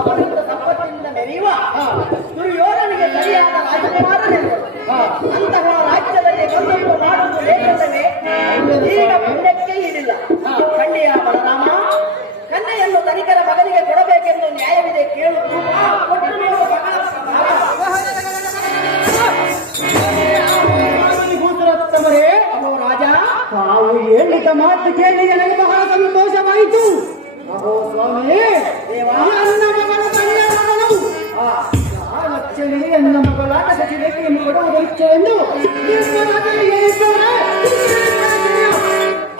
ಅವನಿಂದ ಸಂಪತ್ತಿನಿಂದ ಮೆರೆಯುವ ದುರ್ಯೋಧನಿಗೆ ಸರಿಯಾದ ರಾಜಕುಮಾರನೆಂದರು. ಅಂತಹ ರಾಜ್ಯದಲ್ಲಿ ಕರ್ತವ್ಯ ಮಾಡುವುದು ಏಕೆಂದರೆ ಈಗ ಪುಣ್ಯಕ್ಕೆ ಈಡಿಲ್ಲ. ಕಣ್ಣಿಯ ಬಲರಾಮ, ಕನ್ನೆಯನ್ನು ತನಿಖರ ಮಗನಿಗೆ ಕೊಡಬೇಕೆಂದು ನ್ಯಾಯವಿದೆ, ಕೇಳು. ಅಹೋ ರಾಜ, ತಾವು ಹೇಳಿದ ಮಾತು ಕೇಳಿ ನನಗೆ ಬಹಳ ಸಂತೋಷವಾಯಿತು. ಅಹೋ ಸ್ವಾಮಿ, ನನ್ನ ಮಗಳು ಕನ್ಯಾ ಮಗಳು ಲಕ್ಷ್ಮಿ ನನ್ನ ಮಗಳಾಟ ಸಚಿವೇಕೆಯನ್ನು ಕೊಡುವುದು ಇಚ್ಛೆಯನ್ನು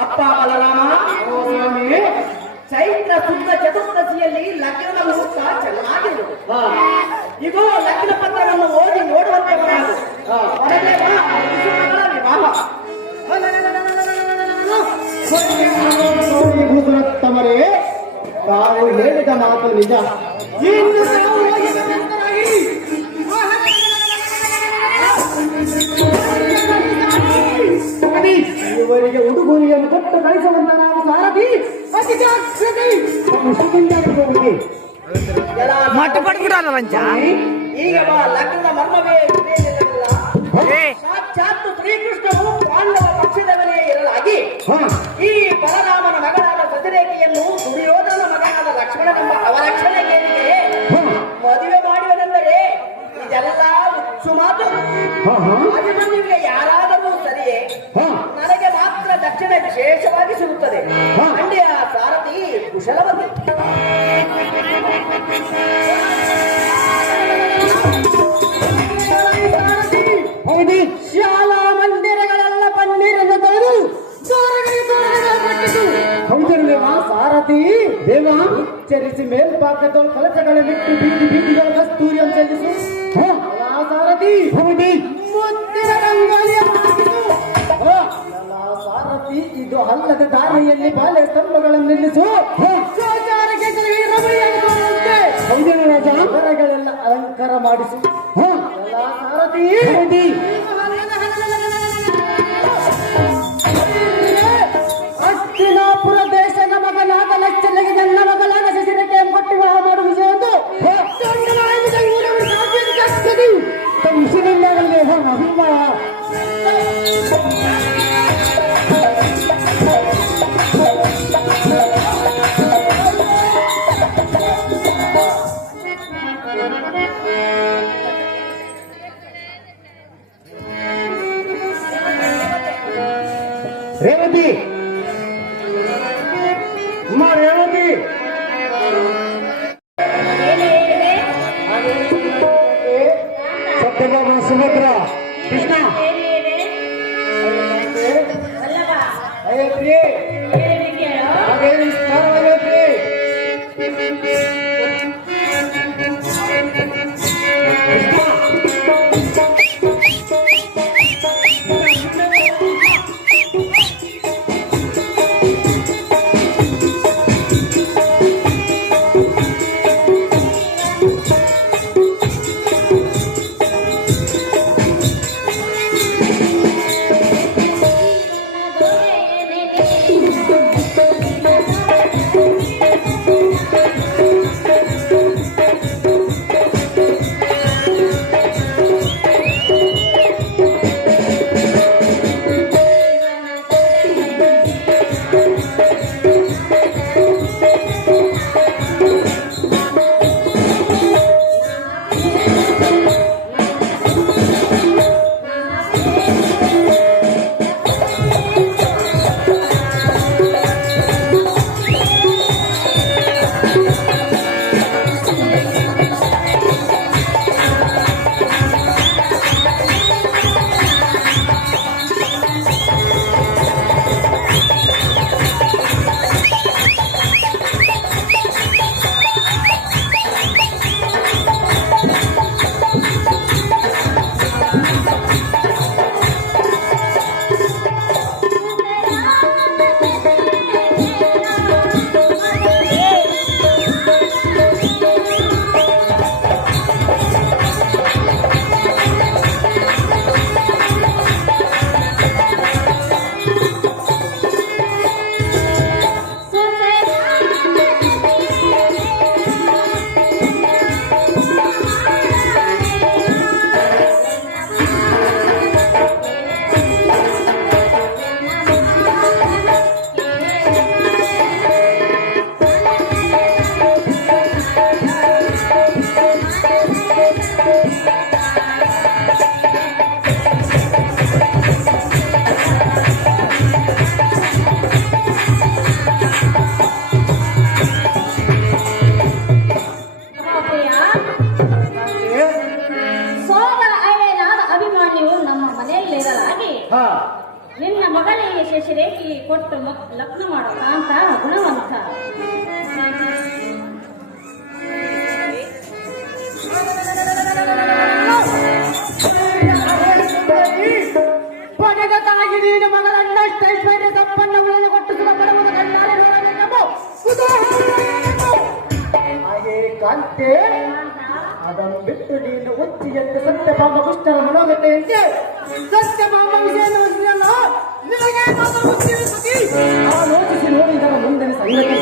ಅಪ್ಪ ಬಲರಾಮ. ಅಹೋ ಸ್ವಾಮಿ, ಚೈತ್ರ ಶುದ್ಧ ಚತುರ್ದಶಿಯಲ್ಲಿ ಲಗ್ನದ ಮುಹೂರ್ತ ಚೆನ್ನಾಗಿರು. ಇದು ಲಗ್ನ ಪತ್ರವನ್ನು ಓದಿ ನೋಡುವಂತೆ ಹೊರಗೆ ವಿವಾಹ. ಭೂತರತ್ತಮರೇ, ತಾವು ಹೇಳಿದ ಮಾತು ನಿಜ. ಇವರಿಗೆ ಉಡುಗೊರೆಯನ್ನು ಕೊಟ್ಟು ಕಳಿಸುವಂತ ನಾವು ಸಾರಥಿ ಮಟ್ಟ ಪಡ್ಬಿಡಲ್ಲ ವಂಚ. ಈಗ ಲಗ್ನದ ಮರ್ಮವೇ ಸಾಕ್ಷಾತ್ ಶ್ರೀಕೃಷ್ಣನು ಪಾಂಡವ ಪಕ್ಷದವನೇ ಇರಲಾಗಿ ಈ ಬಲರಾಮನ ಮಗನಾದ ಸತಿರೇಖೆಯನ್ನು ದುರ್ಯೋಧನ ಮಗನಾದ ಲಕ್ಷ್ಮಣನೆಂಬ ಅವಲಕ್ಷಣೆಗೆ ಮದುವೆ ಮಾಡುವುದೆಂದರೆ ಇದೆಲ್ಲ ಹುಚ್ಚು ಮಾತು. ಅಭಿಮನ್ಯುವಿಗೆ ಯಾರಾದರೂ ಸರಿಯೇ, ನನಗೆ ಮಾತ್ರ ದಕ್ಷಿಣ ವಿಶೇಷವಾಗಿ ಸಿಗುತ್ತದೆ. ಮಂಡ್ಯ ಸಾರಥಿ ಕುಶಲವತಿ. ಶಾಲಾ ಮಂದಿರಗಳೆಲ್ಲ ಪನ್ನೀರನ್ನು ತೆಗೆದು ಹೌದಲ್ಲೇವಾ ಸಾರಥಿ ದೇವ? ಉಚ್ಚರಿಸಿ ಮೇಲ್ಪಾಕದ ಕಲಸಗಳನ್ನಿಟ್ಟು ಬೀದಿ ಬೀದಿಗಳ ಕಸ್ತೂರಿಯನ್ನು ಚೆಲ್ಲಿಸು. ಸಾರಥಿ ಮುತ್ತಿನ ರಂಗೋಲಿಯ ಸಾರಥಿ, ಇದು ಹಲ್ಲದ ದಾರಿಯಲ್ಲಿ ಬಾಲ್ಯ ಸ್ತಂಭಗಳನ್ನು ನಿಲ್ಲಿಸು. ಗೋಚಾರಕ್ಕೆ ಹೌದೇನ ರಾಜ? ಮರಗಳೆಲ್ಲ ಅಲಂಕಾರ ಮಾಡಿಸು. ಸಾರಥಿ, ಹಸ್ತಿನಾಪುರ ದೇಶದ ಮಗನಾದ ಲಕ್ಷಣಗೆ ನನ್ನ ಮಗನಾದ ಶಶಿರೇಖೆ ಕೊಟ್ಟು ವಿವಾಹ ಮಾಡುವ ವಿಷಯವನ್ನು ರೇವತಿ, ಅಮ್ಮ ರೇವತಿ, ಸತ್ಯಭಾಮ, ಸುಭದ್ರ, ಕೃಷ್ಣ, ಅಯೋಧ್ಯೆ ಹಾಗೇನು ಅಯೋಧ್ಯೆ ನಿನ್ನ ಮಗಳಿಗೆ ಶಶಿರೇಖಿ ಕೊಟ್ಟು ಲಗ್ನ ಮಾಡೋ ಕಾಂತ ಗುಣವಂತ. ಪಡೆದ ತಾಯಿ ನೀನು ಮಗಳನ್ನಷ್ಟು ಐಶ್ವರ್ಯ ಸಂಪನ್ನಗಳನ್ನು ಕೊಟ್ಟು ಸುಖ ಪಡುವುದು ಕಣ್ಣಾರೆ ನೋಡಬೇಕೆಂಬ ಕುತೂಹಲ. ಹಾಗೆ ಕಾಂತೆ ಅದನ್ನು ಬಿಟ್ಟು ನೀನು ಉಚ್ಚಿಯಂತೆ ಸತ್ಯಭಾಮ ದುಷ್ಟರ ಮನೋಗತೆಯಂತೆ ಸತ್ಯಭಾಮ ವಿಜಯನಲ್ಲ ನಿನಗೆ ಉಚ್ಚಿರಿಸಿ ಆಲೋಚಿಸಿ ನೋಡಿದರ ಮುಂದಿನ ಸಂಗತಿ.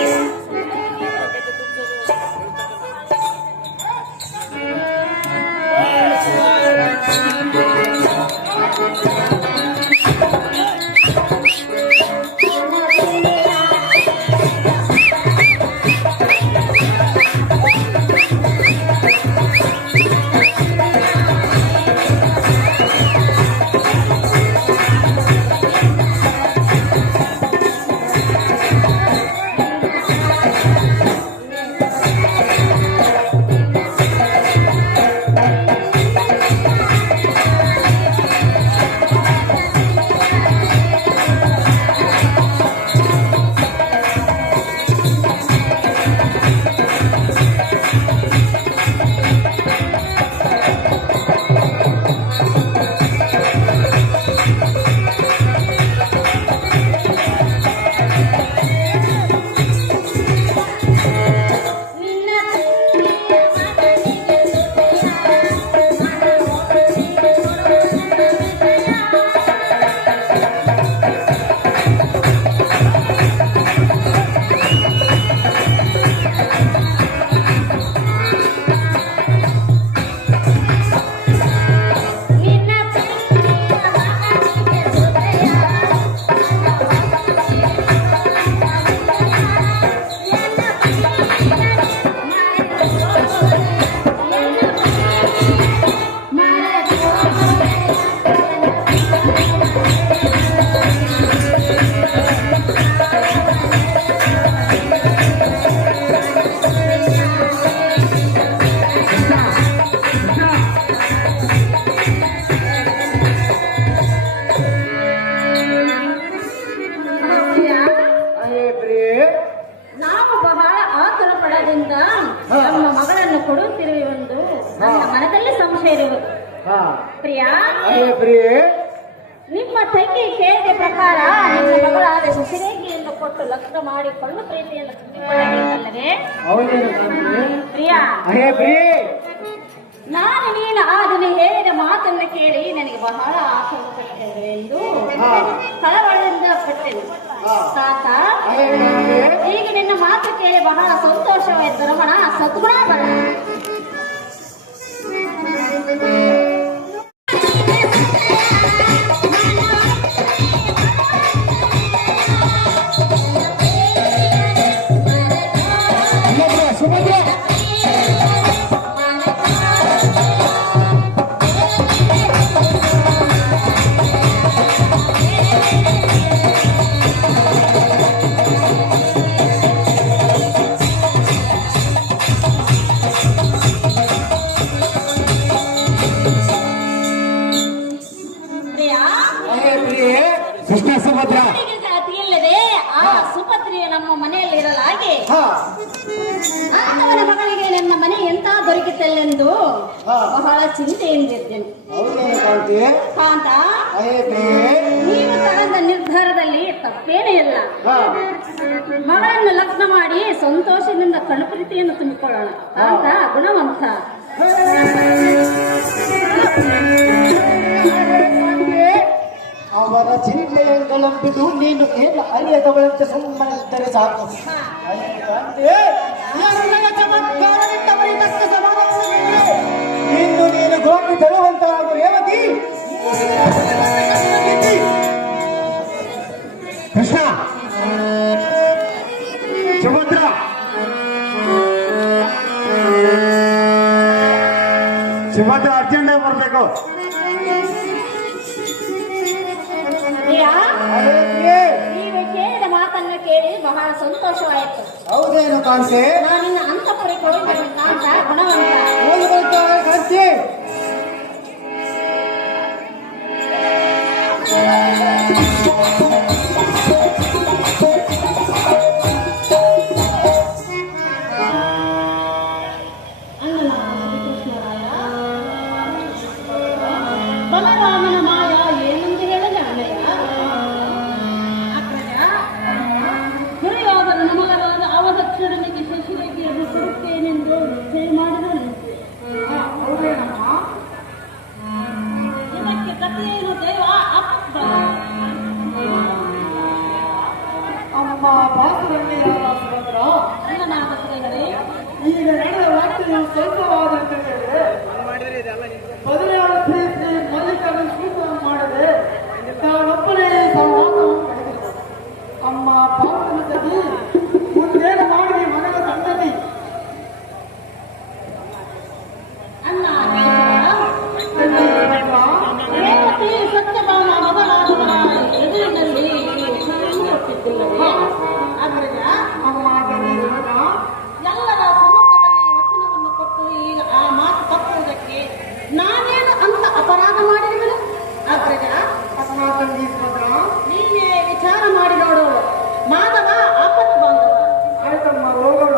ನಾವು ಬಹಳ ಆತುರ ಪಡದಿಂದ ನಮ್ಮ ಮಗಳನ್ನು ಕೊಡುತ್ತಿರುವೆಂದು ನನ್ನ ಮನದಲ್ಲಿ ಸಂಶಯ ಇರುವುದು. ಪ್ರಿಯಾ, ನಿಮ್ಮ ತಂಗಿ ಕೇಳಿದ ಪ್ರಕಾರ ನಿಮ್ಮ ಮಗಳಾದ ಶಶಿರೇಖಿಯನ್ನು ಕೊಟ್ಟು ಲಗ್ನ ಮಾಡಿಕೊಂಡು ಪ್ರೀತಿಯನ್ನು ತುಂಬಿಕೊಳ್ಳಬೇಕಲ್ಲವೇ? ಪ್ರಿಯಾ, ನಾನು ನೀನು ಆದನು ಹೇಳಿದ ಮಾತನ್ನು ಕೇಳಿ ನನಗೆ ಬಹಳ ಆಸಕ್ತಿಯಿದೆ ಎಂದು ಕಳವಳದಿಂದ ಪಟ್ಟೆನು. ತಾತ, ಈಗ ನಿನ್ನ ಮಾತು ಕೇಳಿ ಬಹಳ ಸಂತೋಷವಾಯಿತು. ರಮಣ ಸದ್ಗುಣ ಬರ. ಅತಿಯಿಲ್ಲದೆ ಆ ಸುಭದ್ರೆಯು ನಮ್ಮ ಮನೆಯಲ್ಲಿ ಇರಲಾಗಿ ಅವನ ಮಗಳಿಗೆ ನನ್ನ ಮನೆ ಎಂತ ದೊರಕಿತಲ್ಲೆಂದು ಬಹಳ ಚಿಂತೆಯಿಂದಿದ್ದೇನೆ. ಕಾಂತ, ನೀನು ತಗೊಂಡ ನಿರ್ಧಾರದಲ್ಲಿ ತಪ್ಪೇನೇ ಇಲ್ಲ. ಮಗಳನ್ನು ಲಗ್ನ ಮಾಡಿ ಸಂತೋಷದಿಂದ ಕಣ್ಣು ಪ್ರೀತಿಯನ್ನು ತುಂಬಿಕೊಳ್ಳೋಣ. ಕಾಂತ ಗುಣವಂತ. ಅವರ ಚಿಹ್ನೆಯಂಗಳಂಬಿದು ನೀನು ಏನು ಅರಿಯದವಳಂತೆ ಸುಮ್ಮನಿದ್ದರೆ ಸಾಕು. ಇನ್ನು ನೀನು ಗೋಪಿ ತರುವಂತರಾಗು ರೇವತಿ. ಕೃಷ್ಣ, ಸುಭದ್ರ, ಸುಭದ್ರ ಅರ್ಜೆಂಟ್ ಬರ್ಬೇಕು. ನೀವು ಕೇಳಿದ ಮಾತನ್ನು ಕೇಳಿ ಬಹಳ ಸಂತೋಷವಾಯಿತು. ಹೌದೇನು ಕಾಂತೆ? ನಾನಿನ್ನ ಅಂತಃಪುರಕ್ಕೆ ಹೋಗಿ ಕಾಂತ ಗುಣವಂತ. ಕಾಂತೆ ನಿಶ್ಚಯ ಮಾಡಿದನಂತೆ. ಹೌದೇನಮ್ಮ? ಇದಕ್ಕೆ ಕಥೆಯೇನು ದೇವ ಅಪ್ಪ ಅಮ್ಮ ಬಾಸುರಂಗಿಯಾದ ಸುಭದ್ರ, ರಂಗನಾಥರೇ, ಈಗ ನಡೆದ ವಾಕ್ಯವು ಸ್ವಲ್ಪವಾದಂತೆ ಬದಲಾದ ಶ್ರೀ ಮಲ್ಲಿಕನ ಸ್ವೀಕಾರ ಮಾಡದೆ ತಾನೊಬ್ಬನೇ ಸಹವಾಸವನ್ನು ಮಾಡಿದರು. ಅಮ್ಮ ಪಾಪನ ಸತಿ ಮುಂದೇನು ಮಾಡಿ ಮನೆಯ ಸಂಗತಿ ಅನ್ನ ರೇವತಿ ಸತ್ಯಭಾಮ ಮೊದಲಾದವರ ಎದುರಿನಲ್ಲಿ ಕೊಟ್ಟಿದ್ದಿಲ್ಲವೇ? ಅಗ್ರಜ, ಅಮ್ಮ ಗಣೇಶನ ಎಲ್ಲರ ಸಮ್ಮುಖದಲ್ಲಿ ವಚನವನ್ನು ಕೊಟ್ಟು ಈಗ ಆ ಮಾತು ತಪ್ಪುವುದಕ್ಕೆ ನಾನೇನು ಅಂತ ಅಪರಾಧ ಮಾಡಿರುವೆನು? ಅಗ್ರಜ, ಅಮ್ಮ ತಂಗಿ ಸುಭದ್ರ, ನೀನೇ ವಿಚಾರ ಮಾಡಿ ನೋಡು. ಮಾಧವ ಆಪತ್ತು ಬಂದವ. ಆಯ್ತಮ್ಮ ಹೋಗೋಣ.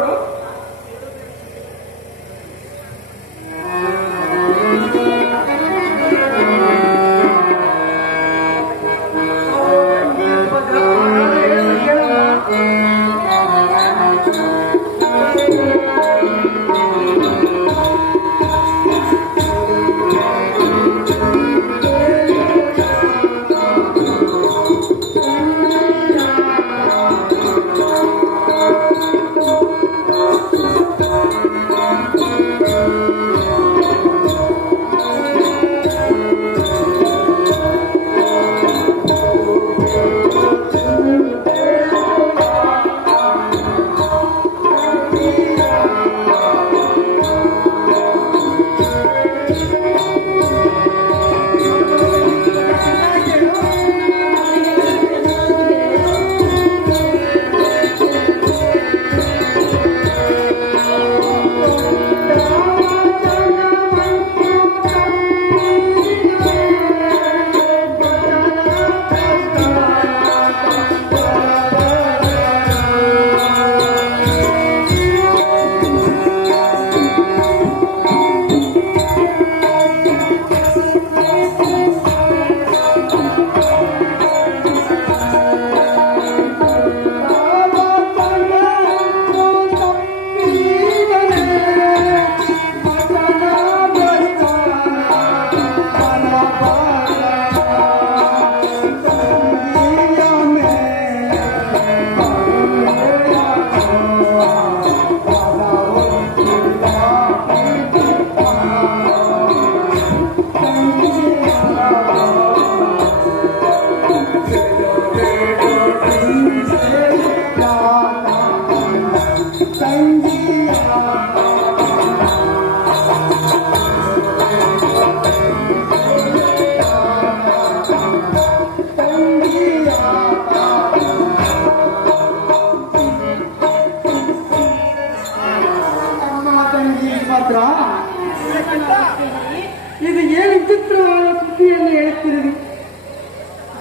ಇದು ಏನು ವಿಚಿತ್ರವಾದ ಸುದ್ದಿಯನ್ನು ಹೇಳುತ್ತಿರುವುದು?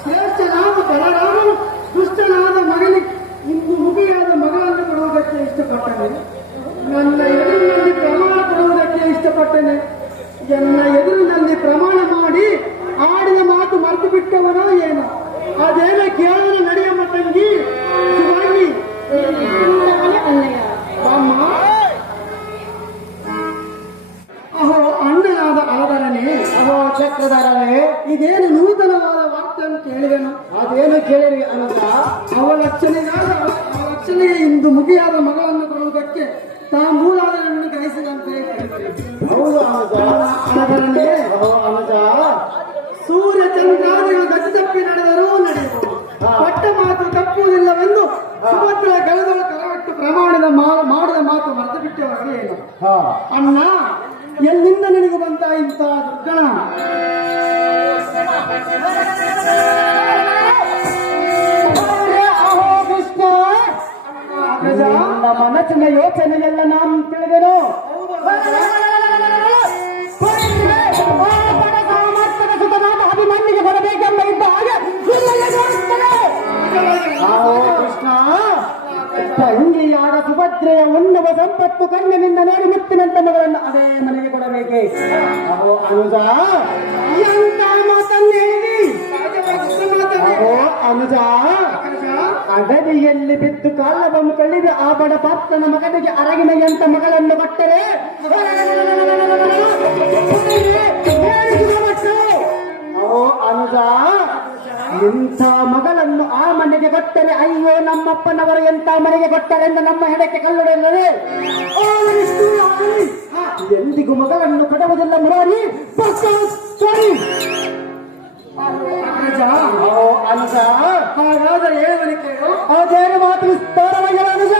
ಶ್ರೇಷ್ಠನಾದ ಬಲರಾಮನು ದುಷ್ಟನಾದ ಮಗನಿಗೆ ಇಂದು ಮುಗಿಯಾದ ಮಗಳನ್ನು ಕೊಡುವುದಕ್ಕೆ ಇಷ್ಟಪಟ್ಟನೆ. ನನ್ನ ಎದುರಿನಲ್ಲಿ ಪ್ರಮಾಣ ಕೊಡುವುದಕ್ಕೆ ಇಷ್ಟಪಟ್ಟನೆ. ನನ್ನ ಎದುರಿನಲ್ಲಿ ಪ್ರಮಾಣ ಮಾಡಿ ಆಡಿದ ಮಾತು ಮರೆತು ಬಿಟ್ಟವನೋ ಏನೋ. ಅದೇನೋ ಕೇಳಲು ನಡೆಯಮ್ಮ ತಂಗಿ ಶಿವಾಂಗಿ. ಅಲ್ಲಯ್ಯ, ಅಮ್ಮ, ಅಹೋ ಅಣ್ಣನಾದ ಅಲದರನೇ, ಅಹೋ ಚಕ್ರಧರನೇ, ಇದೇನು ನೂತನವಾದ ವಾಕ್ಯವನ್ನು ಕೇಳಿದನು. ಅದೇನು ಕೇಳಿರಿ ಅನ್ನೋದ ಅವಲಕ್ಷಣೆಗೆ ಇಂದು ಮುಗಿಯಾದ ಮಗಳನ್ನು ಕೊಡುವುದಕ್ಕೆ ತಾಂಬೂಲಾದ ನನ್ನ ಗ್ರಹಿಸಿದಂತೆ. ಹೌದು ಅಲದರನೇ, ಅಹೋ ಅನುಜ, ಸೂರ್ಯ ಚಂದ್ರಾದಿಗಳು ಗಟ್ಟಿತಪ್ಪಿ ನಡೆದರೂ ನಡೆಯುವುದು, ಪಟ್ಟ ಮಾತು ತಪ್ಪುವುದಿಲ್ಲವೆಂದು ಸುಭದ್ರ ಗೆಳೆದಳು ಕರವಟ್ಟು ಪ್ರಮಾಣದ ಮಾಡಿದ ಮಾತು ಮರೆತು ಬಿಟ್ಟವರು ಏನು? ಅಣ್ಣ, ಎಲ್ಲಿಂದ ನಿನಗೆ ಬಂತ ಇಂಥ ದುರ್ಗಣ? ನಮ್ಮ ಮನಸ್ಸಿನ ಯೋಚನೆಯೆಲ್ಲ ನಾನು ತಿಳಿದೆನು. ಸಾಮರ್ಥ್ಯದ ಸುತನಾದ ಅಭಿಮನ್ಯಿಗೆ ಬರಬೇಕೆಂಬ ಇದ್ದ ಹಾಗೆ ಕೃಷ್ಣ, ತಂಗಿಯಾದ ಸುಭದ್ರೆಯ ಉಣ್ಣುವ ಸಂಪತ್ತು ಕಣ್ಣಿನಿಂದ ನೋಡಿ ಮುತ್ತಿನಂತ ಮಗಳನ್ನು ಅದೇ ಮನೆಗೆ ಕೊಡಬೇಕೆ? ಅಹೋ ಅನುಜ, ಎಂತ ಮಾತನ್ನು ಹೇಳಿದಿ? ಅಹೋ ಅನುಜ, ಅಗದಿಯಲ್ಲಿ ಬಿದ್ದು ಗಾಲ್ಲವಂ ಕಳ್ಳಿದೆ ಆ ಬಡ ಪಾತ್ರನ ಮಗನಿಗೆ ಅರಗಿನ ಎಂತ ಮಗಳನ್ನು ಕೊಟ್ಟರೆ ಓ ಅನುಜ, ಇಂಥ ಮಗಳನ್ನು ಆ ಮನೆಗೆ ಕೊಟ್ಟರೆ ಅಯ್ಯೋ ನಮ್ಮಪ್ಪನವರು ಎಂತ ಮನೆಗೆ ಕೊಟ್ಟರೆ ಎಂದು ನಮ್ಮ ಹೆಣಕ್ಕೆ ಕಲ್ಲೊಡೆಯಲ್ಲದೆ ಎಂದಿಗೂ ಮಗಳನ್ನು ಕೊಡುವುದಿಲ್ಲ ಮುರಾರಿ. ಸರಿ ಅನುಜ, ಹಾಗಾದರೆ ಹೇಳುವಳಿ ಕೇಳು. ಅದೇನು ಮಾತು ವಿಸ್ತಾರವಾಗಿ ಅನುಜ.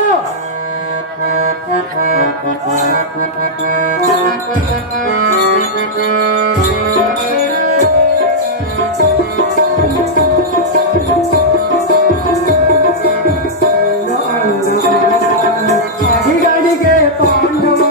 ಹೀಗಾಡಿಗೆ ಪಾಂಡವ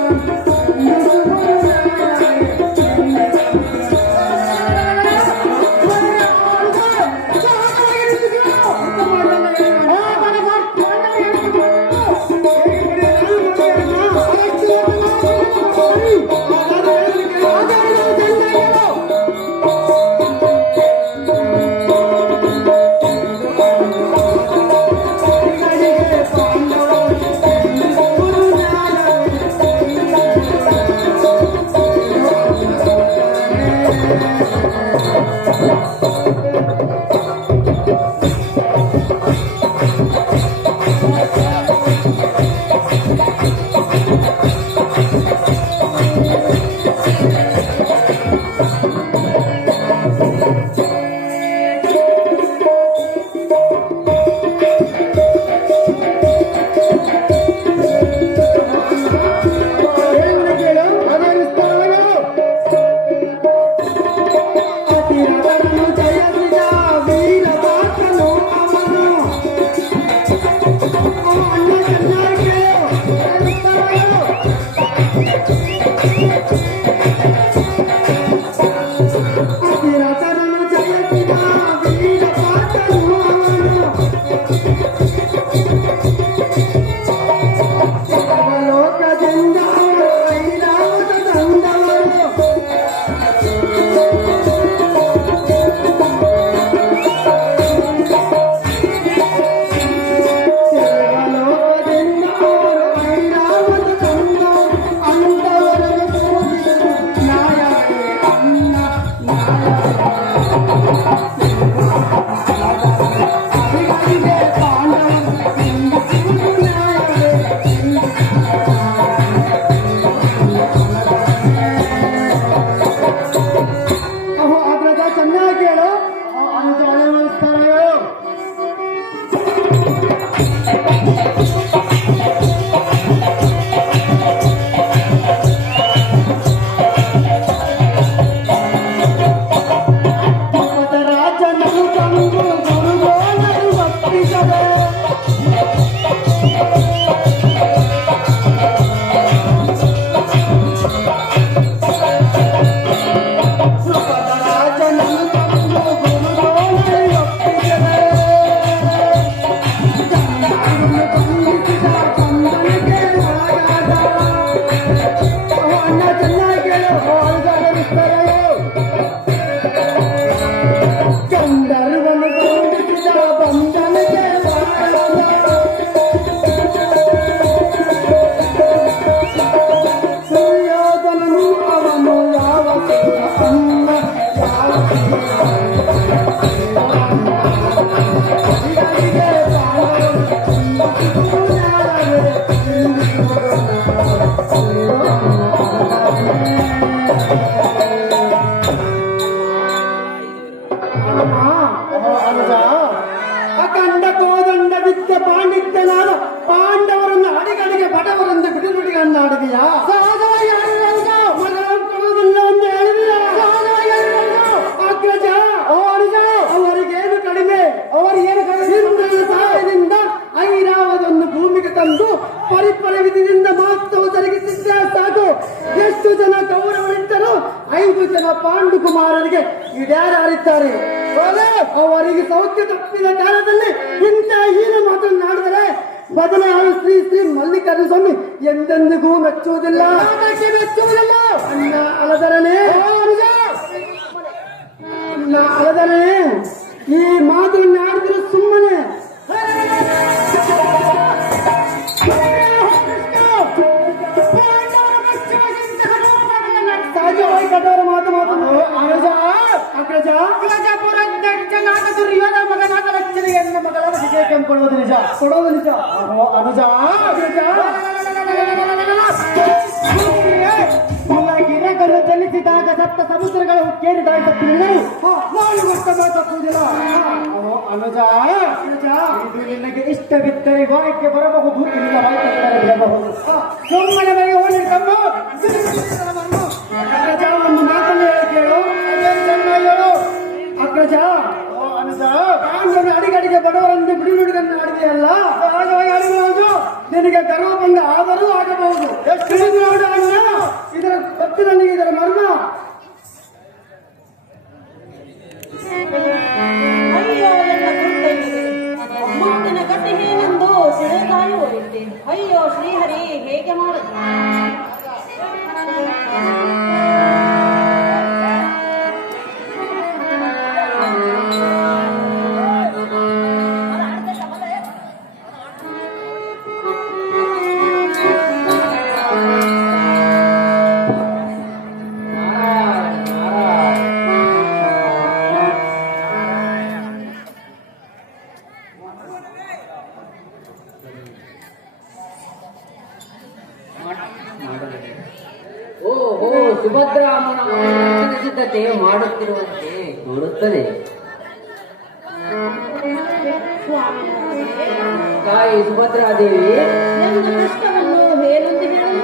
ಅಖಂಡ ಕೋದಂಡ ವಿದ್ಯ ಪಾಂಡಿತ್ಯನಾದ ಪಾಂಡವರನ್ನು ಅಡಿಗಡಿಗೆ ಬಡವರನ್ನು ಬಿಡುನುಡಿಗಳನ್ನಾಡಿದೆಯಾ? ಕೊಡುವುದಿಲ್ಲ ಎಂದು ಹೇಳಿದೆಯಾ? ಅಗ್ರಜ, ಅವರಿಗೇನು ಕಡಿಮೆ? ಸಹಾಯದಿಂದ ಐರಾವತನ್ನು ಭೂಮಿಗೆ ತಂದು ಪರಿಪರ ವಿಧಿಯಿಂದ ಮಹತ್ವ ಜರುಗಿಸಿದ್ದರೆ ಸಾಕು. ಎಷ್ಟು ಜನ ಕೌರವರಿದ್ದರು? 5 ಜನ ಪಾಂಡು ಕುಮಾರರಿಗೆ ಇದ್ಯಾರಿದ್ದಾರೆ? ಅವರಿಗೆ ಸೌಖ್ಯ ತಪ್ಪಿದ ಕಾಲದಲ್ಲಿ ಇಂಥ ಹೀನ ಮಾತನ್ನಾಡಿದರೆ ಬದಲಾಗಿ ಶ್ರೀ ಮಲ್ಲಿಕಾರ್ಜುನ ಸ್ವಾಮಿ ಎಂದೆಂದಿಗೂ ಮೆಚ್ಚುವುದಿಲ್ಲ. ಅಲ್ಲದರೇ ಈ ಮಾತನ್ನಾಡಿದ್ರೆ ಸುಮ್ಮನೆ ಈ ಕಠೋರ ಮಾತು ಅಗ್ರಜ ಅಗ್ರಜ ಅಗ್ರಜಪುರಧ್ಯಕ್ಷನಾದ ದುರ್ಯೋಧನ ಮಗನಾದ ಲಕ್ಷ್ಮಣೆಯನ್ನ ಮಗಳ ವಿಜಯಕ್ಕೆ ಕೊಡುವುದು ನಿಜ ಅನುಜ ಅಗ್ರಜ ಗಿರಕರು ಚಲಿಸಿದಾಗ ಸಪ್ತ ಸಮುದ್ರಗಳು ಕೇರಿದಾಗ ತಪ್ಪಿದರು ನಾನು ಮತ್ತೊಮ್ಮೆ ತಪ್ಪುವುದಿಲ್ಲ ಅನುಜ ಅನುಜ ಇದು ನಿನಗೆ ಇಷ್ಟವಿದ್ದರೆ ಗೋಯಕ್ಕೆ ಬರಬಹುದು ಇಲ್ಲ ಬಿಡಬಹುದು ಸುಮ್ಮನೆ ಮನೆಗೆ ಹೋಗಿರ್ತಮ್ಮ ಅಗ್ರಜ ಒಂದು ಮಾತನ್ನು ಕೇಳು ಹೇಳು ಅಗ್ರಜ ಅನುಜ ಪಾಂಡವನ ಅಡಿಗಡಿಗೆ ಬಡವರನ್ನು ಬಿಡಿ ನುಡಿದನ್ನು ಆಡಿದೆಯಲ್ಲ ಆಡಬಹುದು ನಿನಗೆ ಗರ್ವ ಬಂದ ಆದರೂ ಆಗಬಹುದು ಎಷ್ಟು ನೋಡು ಅಣ್ಣ ಇದರ ಗೊತ್ತಿಲ್ಲ ಇದರ ಮರ್ಮ ಅಯ್ಯೋ ಎಲ್ಲ ಮುಂದಿನ ಗತಿ ಏನೆಂದು ತಿಳಿದಾಗಿ ಹೋಯಿತೆ. ಅಯ್ಯೋ ಶ್ರೀಹರಿ ಹೇಗೆ ಮಾಡುದು? ಓಹೋ, ಸುಭದ್ರಾಮನ ಸಿದ್ಧತೆ ಮಾಡುತ್ತಿರುವಂತೆ ನೋಡುತ್ತದೆ. ತಾಯಿ ಸುಭದ್ರಾದೇವಿ ನನ್ನ ಕಷ್ಟವನ್ನು ಹೇಳುತ್ತಿ ಹೇಳು.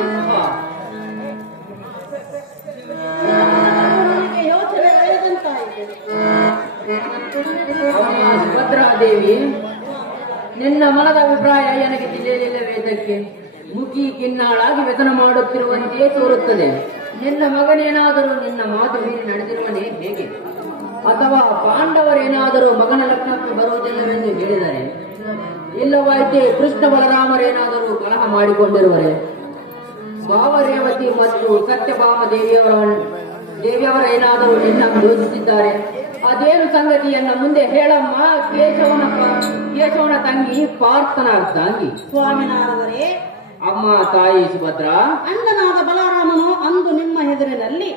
ನನಗೆ ಯೋಚನೆ ಒಳ್ಳೆದಂತಾಯಿತು. ಅಮ್ಮ ಸುಭದ್ರಾದೇವಿ, ನಿನ್ನ ಮನದ ಅಭಿಪ್ರಾಯ ನನಗೆ ತಿಳಿಯಲಿಲ್ಲವೇದಕ್ಕೆ ಮುಖಿ ಕಿನ್ನಾಳಾಗಿ ವ್ಯಸನ ಮಾಡುತ್ತಿರುವಂತೆಯೇ ತೋರುತ್ತದೆ. ನಿನ್ನ ಮಗನೇನಾದರೂ ನಿನ್ನ ಮಾತು ಮೀರಿ ನಡೆದಿರುವನೇ ಹೇಗೆ? ಅಥವಾ ಪಾಂಡವರೇನಾದರೂ ಮಗನ ಲಗ್ನಕ್ಕೆ ಬರುವುದಿಲ್ಲವೆಂದು ಹೇಳಿದರೆ, ಇಲ್ಲವಾಯ್ತೆ ಕೃಷ್ಣ ಬಲರಾಮರೇನಾದರೂ ಕಲಹ ಮಾಡಿಕೊಂಡಿರುವರೆ? ಭಾವರೇವತಿ ಮತ್ತು ಸತ್ಯಭಾಮ ದೇವಿಯವರ ಏನಾದರೂ ನಿನ್ನ ಯೋಚಿಸಿದ್ದಾರೆ? ಅದೇನು ಸಂಗತಿಯನ್ನ ಮುಂದೆ ಹೇಳಮ್ಮ. ಕೇಶವನ ತಂಗಿ ಪಾರ್ಥನ ತಂಗಿ. ಸ್ವಾಮಿನಾದವರೇ, ಅಮ್ಮ ತಾಯಿ ಸುಭದ್ರಾ, ಅಣ್ಣನಾದ ಬಲರಾಮನು ಅಂದು ನಿಮ್ಮ ಹೆದರಿನಲ್ಲಿ,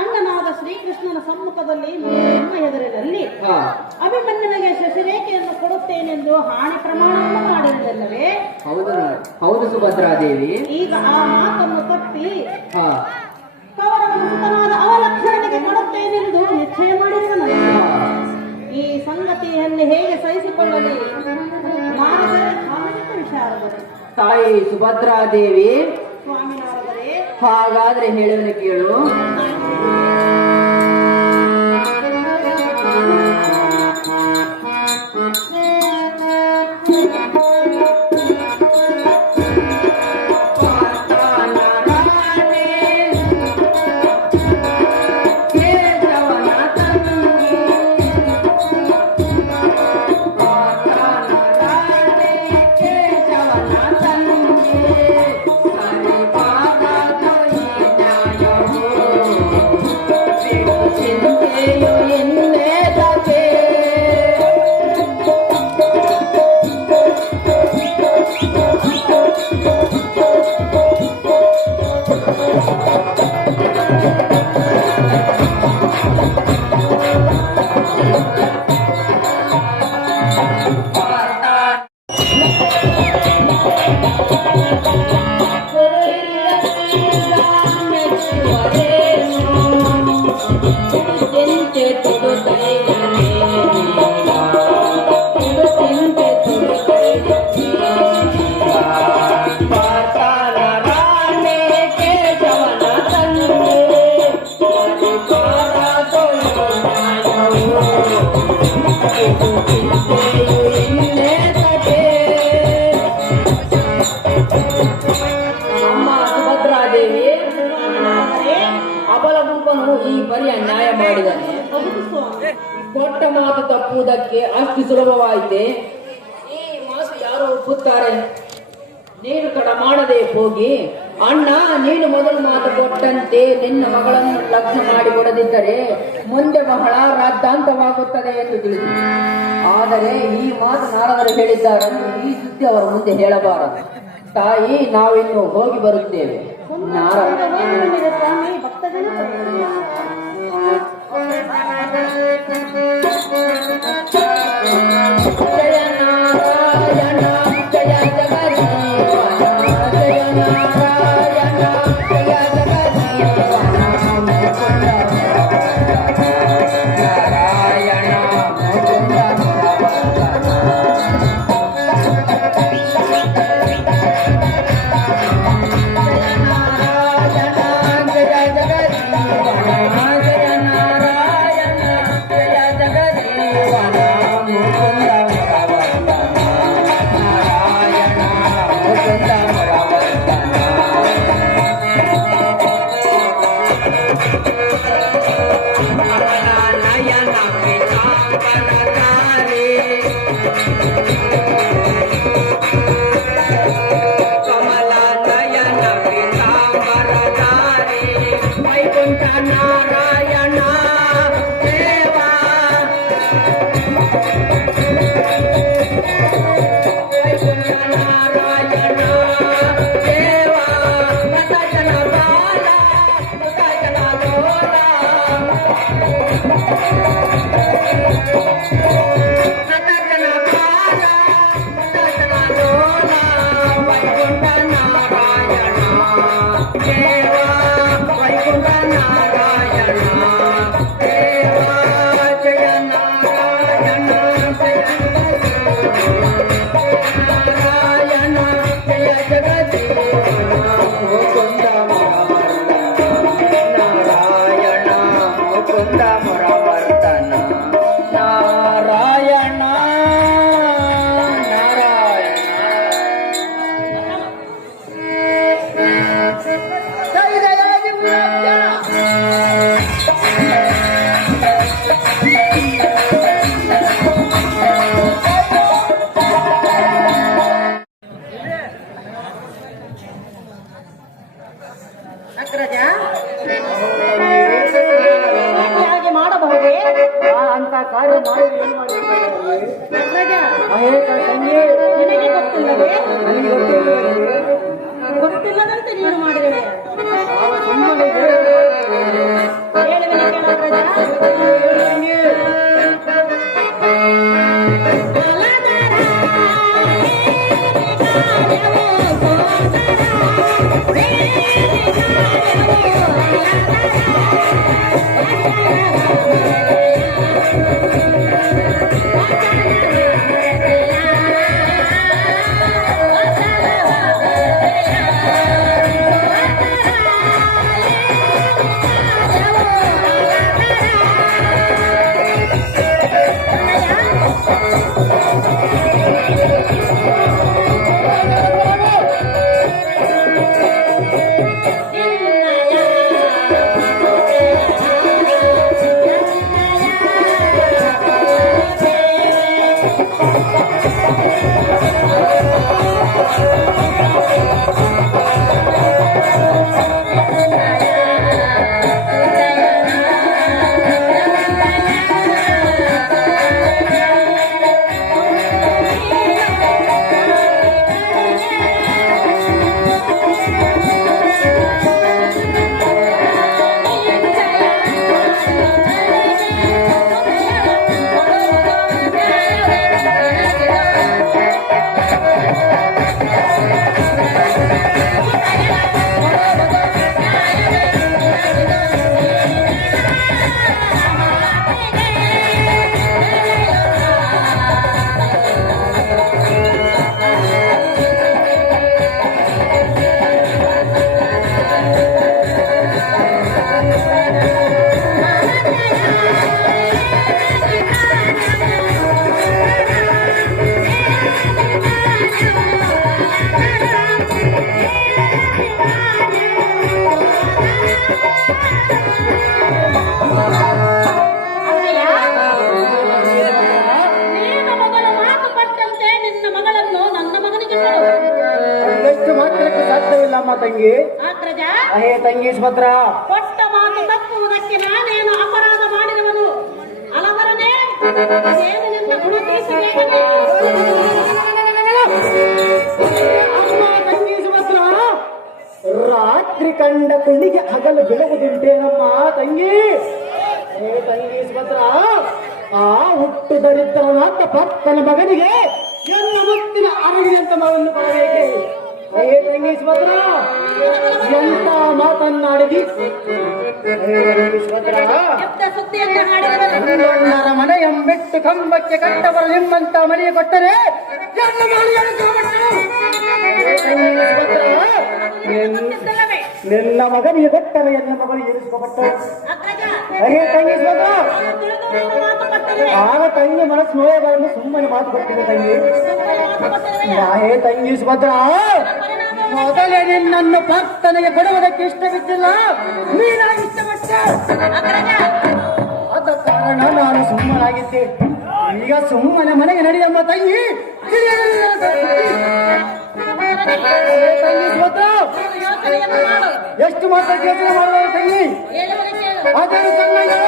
ಅಣ್ಣನಾದ ಶ್ರೀಕೃಷ್ಣನ ಸಮ್ಮುಖದಲ್ಲಿ ನಿಮ್ಮ ಹೆದರಿನಲ್ಲಿ ಅಭಿಮನ್ಯನಿಗೆ ಶಶಿರೇಖೆಯನ್ನು ಕೊಡುತ್ತೇನೆಂದು ಹಾನಿ ಪ್ರಮಾಣವನ್ನು ಮಾಡಿದ್ದಲ್ಲವೇ? ಹೌದು ಸುಭದ್ರಾದೇವಿ. ಈಗ ಆ ಮಾತನ್ನು ತಪ್ಪಿ ಕೌರವನ ಸುತನಾದ ಅವಲಕ್ಷಣನಿಗೆ ಕೊಡುತ್ತೇನೆಂದು ನಿಶ್ಚಯ ಮಾಡಿರುವನು. ಈ ಸಂಗತಿಯನ್ನು ಹೇಗೆ ಸಹಿಸಿಕೊಳ್ಳಲಿ? ಮಾಡಿದರೆ ಸಾಮಾಜಿಕ ವಿಚಾರವೇ. ತಾಯಿ ಸುಭದ್ರಾದೇವಿ, ಸ್ವಾಮಿನಾದವರೇ, ಹಾಗಾದ್ರೆ ಹೇಳಿದ್ರೆ ಕೇಳು. ಈ ಪರಿ ಅನ್ಯಾಯ ಮಾಡಿದ್ದಾನೆ. ಕೊಟ್ಟ ಮಾತು ತಪ್ಪುವುದಕ್ಕೆ ಅಷ್ಟು ಸುಲಭವಾಯಿತೆ? ಈ ಮಾತು ಯಾರು ಒಪ್ಪುತ್ತಾರೆ? ನೀನು ತಡ ಮಾಡದೆ ಹೋಗಿ, ಅಣ್ಣ ನೀನು ಮೊದಲು ಮಾತು ಕೊಟ್ಟಂತೆ ನಿನ್ನ ಮಗಳನ್ನು ಲಗ್ನ ಮಾಡಿಕೊಡದಿದ್ದರೆ ಮುಂದೆ ಬಹಳ ರಾದ್ದಾಂತವಾಗುತ್ತದೆ ಎಂದು ತಿಳಿದು, ಆದರೆ ಈ ಮಾತು ನಾರದರು ಹೇಳಿದ್ದಾರೆ, ಈ ಸುದ್ದಿ ಅವರ ಮುಂದೆ ಹೇಳಬಾರದು. ತಾಯಿ, ನಾವಿನ್ನು ಹೋಗಿ ಬರುತ್ತೇವೆ. ನಾರ ಭಕ್ತಜನ ಅಗ್ರಜ ಹಾಗೆ ಮಾಡಬಹುದೇ? ಅಂತ ಕಾರ್ಯ ಮಾಡಿ ಏನು ಮಾಡಿದ್ದಾರೆ ಅಗ್ರಜ ತಂಗಿ? ನಿನಗೆ ಗೊತ್ತಿಲ್ಲವೇ? ನನಗೆ ಗೊತ್ತಿಲ್ಲ. ಗೊತ್ತಿಲ್ಲದಂತೆ ನೀನು ಮಾಡಿದೆ. ಸುಮ್ಮನೆ ಹೇಳುವೆನೆ ಕೇಳು ಅಗ್ರಜ. ತಂಗಿ ಅಗ್ರಜ ಅಹೇ ತಂಗಿ ಸುಭದ್ರ ಕೊಟ್ಟ ಮಾತು ತಪ್ಪುವುದಕ್ಕೆ ನಾನೇನು ಅಪರಾಧ ಮಾಡಿದವನು ಅಲವರನೇ ಏನು ನಿನ್ನ ಗುಣ ತಿಳಿಸಬೇಕೇ ಅಮ್ಮ ತಂಗಿ ಸುಭದ್ರ ರಾತ್ರಿ ಕಂಡ ಕಣ್ಣಿಗೆ ಹಗಲು ಬೆಳಗುದುಂಟೇನಮ್ಮ ತಂಗಿ ಹೇ ತಂಗಿ ಸುಭದ್ರ ಆ ಹುಟ್ಟು ದರಿದ್ರನಾಥ ಭಕ್ತನ ಮಗನಿಗೆ ಎಲ್ಲ ಮುತ್ತಿನ ಅರಗಿದಂತ ಮಗನ್ನು ಕೊಡಬೇಕೆ ಹೇ ತಂಗಿ ಸುಭದ್ರ ಎಂತ ಮಾತನ್ನಾಡಿದಿ ಹೇ ತಂಗಿ ಸುಭದ್ರ ಶಬ್ದ ಸುದ್ದಿಯನ್ನು ಹಾಡಿದವನು ಗಂಡರ ಮನೆಯಂಬಿಟ್ಟು ಕಂಬಕ್ಕೆ ಕಟ್ಟವರು ನಿಮ್ಮಂತ ಮನೆಯ ಕೊಟ್ಟರೆ ಎಲ್ಲ ಮನೆಯನ್ನು ತಗೊಂಡು ಹೇ ತಂಗಿ ಸುಭದ್ರ ಗೊತ್ತಿದ್ದಲ್ಲವೇ ನಿನ್ನ ಮಗನಿಗೆ ಕೊಟ್ಟರೆ ಎಲ್ಲ ಮಗನಿಗೆ ಇರಿಸಿಕೊಟ್ಟರು ಅಗ್ರಜ ಹೇ ತಂಗಿ ಸುಭದ್ರ ತಿಳಿದು ನೀನು ಮಾತು ಕೊಟ್ಟರೆ ಆಗ ತಂಗಿ ಮನಸ್ಸು ನೋಯಗಳನ್ನು ಸುಮ್ಮನೆ ಮಾತು ಕೊಟ್ಟಿದೆ ತಂಗಿ ಮಾತು ಕೊಟ್ಟರೆ ಹೇ ತಂಗಿ ಸುಭದ್ರ ಮೊದಲೇ ನಿನ್ನನ್ನು ಭಕ್ತನಿಗೆ ಕೊಡುವುದಕ್ಕೆ ಇಷ್ಟವಿದ್ದಿಲ್ಲ ನೀನಾಗಿ ಇಷ್ಟಪಟ್ಟೆ ಅಗ್ರಜ ಆದ ಕಾರಣ ನಾನು ಸುಮ್ಮನಾಗಿದ್ದೆ ಈಗ ಸುಮ್ಮನೆ ಮನೆಗೆ ನಡೆಯಮ್ಮ ತಂಗಿ ಹೇ ತಂಗಿ ಸುಭದ್ರ ಯೋಚನೆಯನ್ನು ಮಾಡು ಎಷ್ಟು ಮಾತ್ರ ಯೋಚನೆ ಮಾಡುವ ತಂಗಿ ಹೇಳುವನು ಕೇಳು ಅದೇನು ಚೆನ್ನಾಗಿ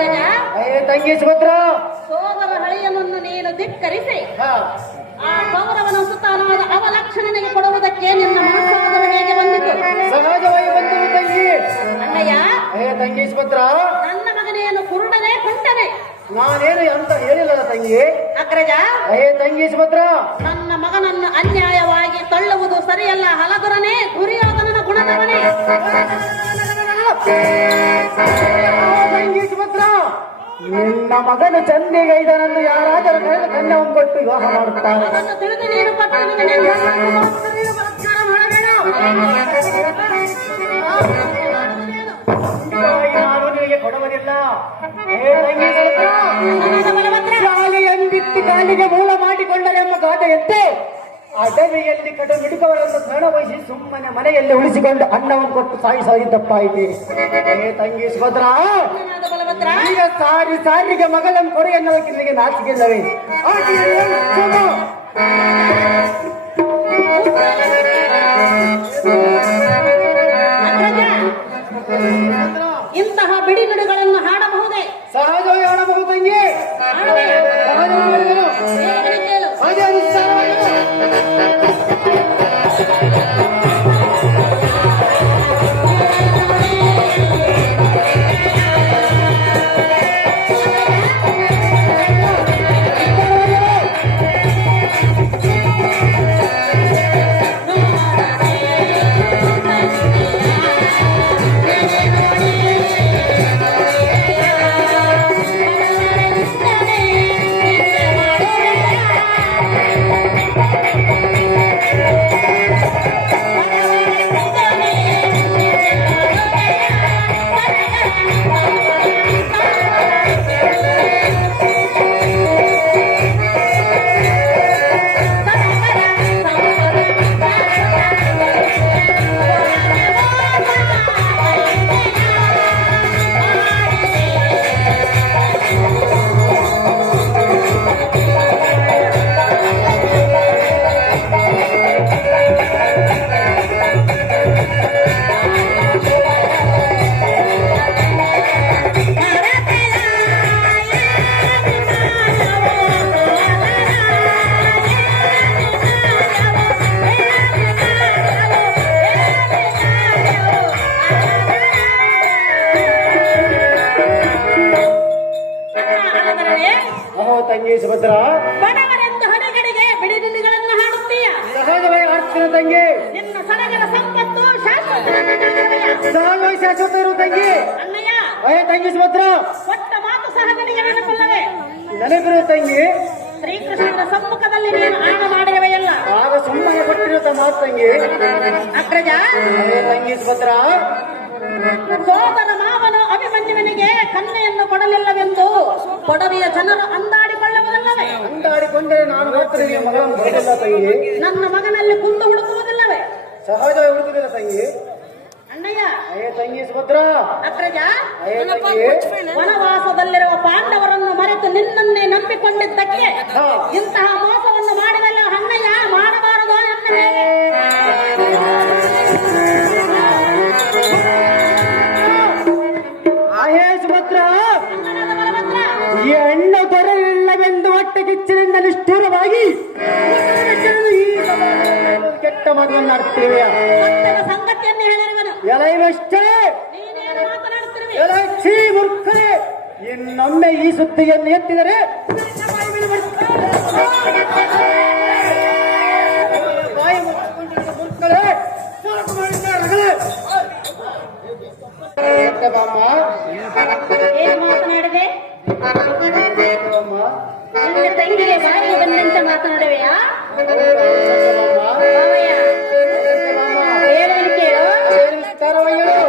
ಅಗ್ರಜ, ತಂಗಿ ಸುಭದ್ರ. ಸೋದರ ಹಳೆಯನನ್ನು ನೀನು ಧಿಕ್ಕರಿಸಿ ಹಾ. ಆ ಕೌರವನ ಸುತಾನಾದ ಅವಲಕ್ಷಣನಿಗೆ ಕೊಡುವುದಕ್ಕೆ ನಿನ್ನ ಮನಸ್ಸಾದರೂ ಹೇಗೆ ಬಂದಿತು? ಸಹಜವಾಗಿ ಬಂದವು ತಂಗಿ. ಅಣ್ಣಯ್ಯ, ತಂಗಿ ಸುಭದ್ರ, ನನ್ನ ಮಗನೇನು ಕುರುಡನೇ ಕುಂಟನೆ? ನಾನೇನು ಅಂತ ಹೇಳಿಲ್ಲ ತಂಗಿ. ಅಗ್ರಜ, ತಂಗಿ ಸುಭದ್ರ, ನನ್ನ ಮಗನನ್ನು ಅನ್ಯಾಯವಾಗಿ ತಳ್ಳುವುದು ಸರಿಯಲ್ಲ. ಹಲಗುರನೇ, ದುರ್ಯೋಧನನ ಗುಣದವನೇ. ತಂಗಿ ಸುಭದ್ರ, ನಿನ್ನ ಮಗನು ಚಂದಿಗೈದನನ್ನು ಯಾರಾದರೂ ಕರೆದು ಕನ್ಯವನ್ನು ಕೊಟ್ಟು ವಿವಾಹ ಮಾಡುತ್ತಾರೆ. ಅದನ್ನು ತಿಳಿದು ನೀನು ಪಟ್ಟು ನಿನಗೆ ಬಲಾತ್ಕಾರ ಮಾಡಬೇಡ. ನಾನು ನಿನಗೆ ಕೊಡುವುದಿಲ್ಲ. ತಂಗಿ ಸುಭದ್ರ, ನನ್ನ ಬಲಭದ್ರ, ಶಾಲೆಯನ್ನಿತ್ತು ಕಾಲಿಗೆ ಮೂಲ ಮಾಡಿಕೊಂಡರೆಂಬ ಗಾದೆಯಂತೆ ಅಡವಿಯಲ್ಲಿ ಕಡು ಮಿಡುಕವರನ್ನು ಸ್ಮರಣವಹಿಸಿ ಸುಮ್ಮನೆ ಮನೆಯಲ್ಲಿ ಉಳಿಸಿಕೊಂಡು ಅನ್ನವನ್ನು ಕೊಟ್ಟು ಸಾಯಿಸಾಗಿದ್ದಪ್ಪಾಯಿತು. ತಂಗಿ ಸುಭದ್ರ, ನನ್ನ ಬಲಭದ್ರ, ಈಗ ಸಾರಿಗೆ ಮಗಳನ್ನು ಕೊಡು ಎನ್ನುವುದಕ್ಕೆ ನಿನಗೆ ನಾಚಿಕೆಲ್ಲವೇ? ಅಗ್ರಜ, ಇಂತಹ ಬಿಡಿ ನುಡಿಗಳನ್ನು ಹಾಡಬಹುದೇ? ಸಹಜವಾಗಿ ಆಡಬಹುದು ತಂಗಿ. ಹಾಡುವೆಯಾ? ಸಹಜವಾಗಿ ಹೇಳಿದೆನು. ಬೇಗನೆ ಕೇಳು. ಹಾಗೆ ಅನುಸಾರವಾಗಿ ತಂಗಿ ಸುಭದ್ರ, ಬಡವರೆಂದು ಹಣೆಗಡೆಗೆ ಬಿಡಿ ನುಡಿಗಳನ್ನು ಹಾಡುತ್ತೀಯ. ಸಹಜವಾಗಿ ಆಡ್ತೀನಿ ತಂಗಿ. ನಿನ್ನ ಸಡಗರ ಸಂಪತ್ತು ಶಾಶ್ವತ. ಸಹಜವಾಗಿ ಶಾಶ್ವತ ಇರು ತಂಗಿ. ಅಣ್ಣಯ್ಯ, ತಂಗಿ ಸುಭದ್ರ, ಕೊಟ್ಟ ಮಾತು ಸಹ ನಿನಗೆ ನೆನಪಲ್ಲವೇ? ನೆನಪಿರು ತಂಗಿ. ಶ್ರೀಕೃಷ್ಣನ ಸಮ್ಮುಖದಲ್ಲಿ ನೀನು ಆಣ ಮಾಡಿರುವೆಯಲ್ಲ. ಆಗ ಸುಮ್ಮನೆ ಕೊಟ್ಟಿರುತ್ತ ಮಾತು ತಂಗಿ. ಅಗ್ರಜ, ತಂಗಿ ಸುಭದ್ರ, ಸೋದರ ಮಾವನು ಅಭಿಮನ್ಯುವನಿಗೆ ಕನ್ಯೆಯನ್ನು ಕೊಡಲಿಲ್ಲವೆಂದು ಕೊಡವಿಯ ಜನರು ಅಂದಾಡಿಕೊಳ್ಳುವುದಿಲ್ಲವೇ? ಅಂದಾಡಿಕೊಂಡರೆ ನಾನು ಮಾತ್ರ ನಿನ್ನ ಮಗಳನ್ನು ಕೊಡಲಿಲ್ಲ ತಂಗಿ. ನನ್ನ ಮಗನಲ್ಲಿ ಕುಂದು ಹುಡುಕುವುದಿಲ್ಲವೇ? ಸಹಜವಾಗಿ ಹುಡುಕುದಿಲ್ಲ ತಂಗಿ. ಅಣ್ಣಯ್ಯ, ತಂಗಿ ಸುಭದ್ರ, ಅಗ್ರಜ, ತಂಗಿ, ವನವಾಸದಲ್ಲಿರುವ ಪಾಂಡವರನ್ನು ಮರೆತು ನಿನ್ನನ್ನೇ ನಂಬಿಕೊಂಡಿದ್ದಕ್ಕೆ ಹಾ. ಇಂತಹ ಮೋಸವನ್ನು ಮಾಡಿದಲ್ಲ ಅಣ್ಣಯ್ಯ, ಮಾಡಬಾರದು ಎನ್ನುವೆ. ಸುಭದ್ರ, ಈ ಹೆಣ್ಣು ದೊರೆಯಿಲ್ಲವೆಂದು ಹೊಟ್ಟೆ ಕಿಚ್ಚಿನಿಂದ ನಿಷ್ಠುರವಾಗಿ ಈ ಸಮಾಜದಲ್ಲಿ ಕೆಟ್ಟ ಮಾತನ್ನು ಆಡ್ತೀವಿ. ಸತ್ಯದ ಸಂಗತಿಯನ್ನು ಹೇಳಿರುವನು. ಎಲೈವಷ್ಟೇ ನೀನೇನು ಮಾತನಾಡುತ್ತಿರುವೆ? ಎಲೈಕ್ಷಿ ಮೂರ್ಖರೇ, ಇನ್ನೊಮ್ಮೆ ಈ ಸುದ್ದಿಯನ್ನು ಎತ್ತಿದರೆ ಬಾಯಿ ಮುಚ್ಚಿಕೊಂಡಿರುವ ಮೂರ್ಖರೇ, ಸಾಕು ಮಾಡಿದ್ದಾರೆ. ಬಾಮ್ಮ, ಏನು ಮಾತನಾಡಿದೆ? ಬಾಮ್ಮ, ನಿನ್ನ ತಂಗಿಗೆ ಬಾಯಿಗೆ ಬಂದಂತೆ ಮಾತನಾಡುವೆಯಾ? ಮಾವಯ್ಯ, ಹೇಳುವುದು ಕೇಳು. ವಿಸ್ತಾರವಾಗಿ ಹೇಳು.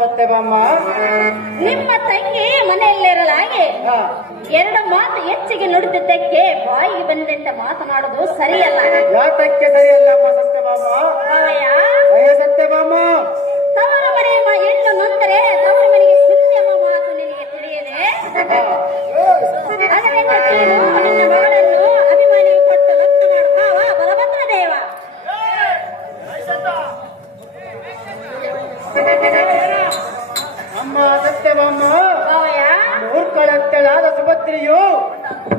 ಸತ್ಯಭಾಮ, ನಿಮ್ಮ ತಂಗಿ ಮನೆಯಲ್ಲಿರಲಾಗಿ ಎರಡು ಮಾತು ಹೆಚ್ಚಿಗೆ ನುಡಿದಿದ್ದಕ್ಕೆ ಬಾಯಿಗೆ ಬಂದಂತೆ ಮಾತನಾಡುವುದು ಸರಿಯಲ್ಲ. ಯಾತಕ್ಕೆ ಸರಿಯಲ್ಲಮ್ಮ ಸತ್ಯಭಾಮ? ಸತ್ಯಭಾಮ, ತವರ ಮನೆ ಹೆಣ್ಣು ನೊಂದರೆ ತವರ ಮನೆಗೆ ಸುಳ್ಳೆಂಬ ಮಾತು ನಿನಗೆ ತಿಳಿಯದೆ ಅದರಿಂದ ತಿಳಿದು ನಿನ್ನ ಮಗಳನ್ನು ಅಭಿಮಾನಿಗೆ ಕೊಟ್ಟು ಲಗ್ನ ಮಾಡುವ ಬಲಭದ್ರ ದೇವ. ಅಮ್ಮ ಸತ್ಯಭಾಮ, ಮೂರ್ಖಳತ್ತಳಾದ ಸುಭದ್ರೆಯು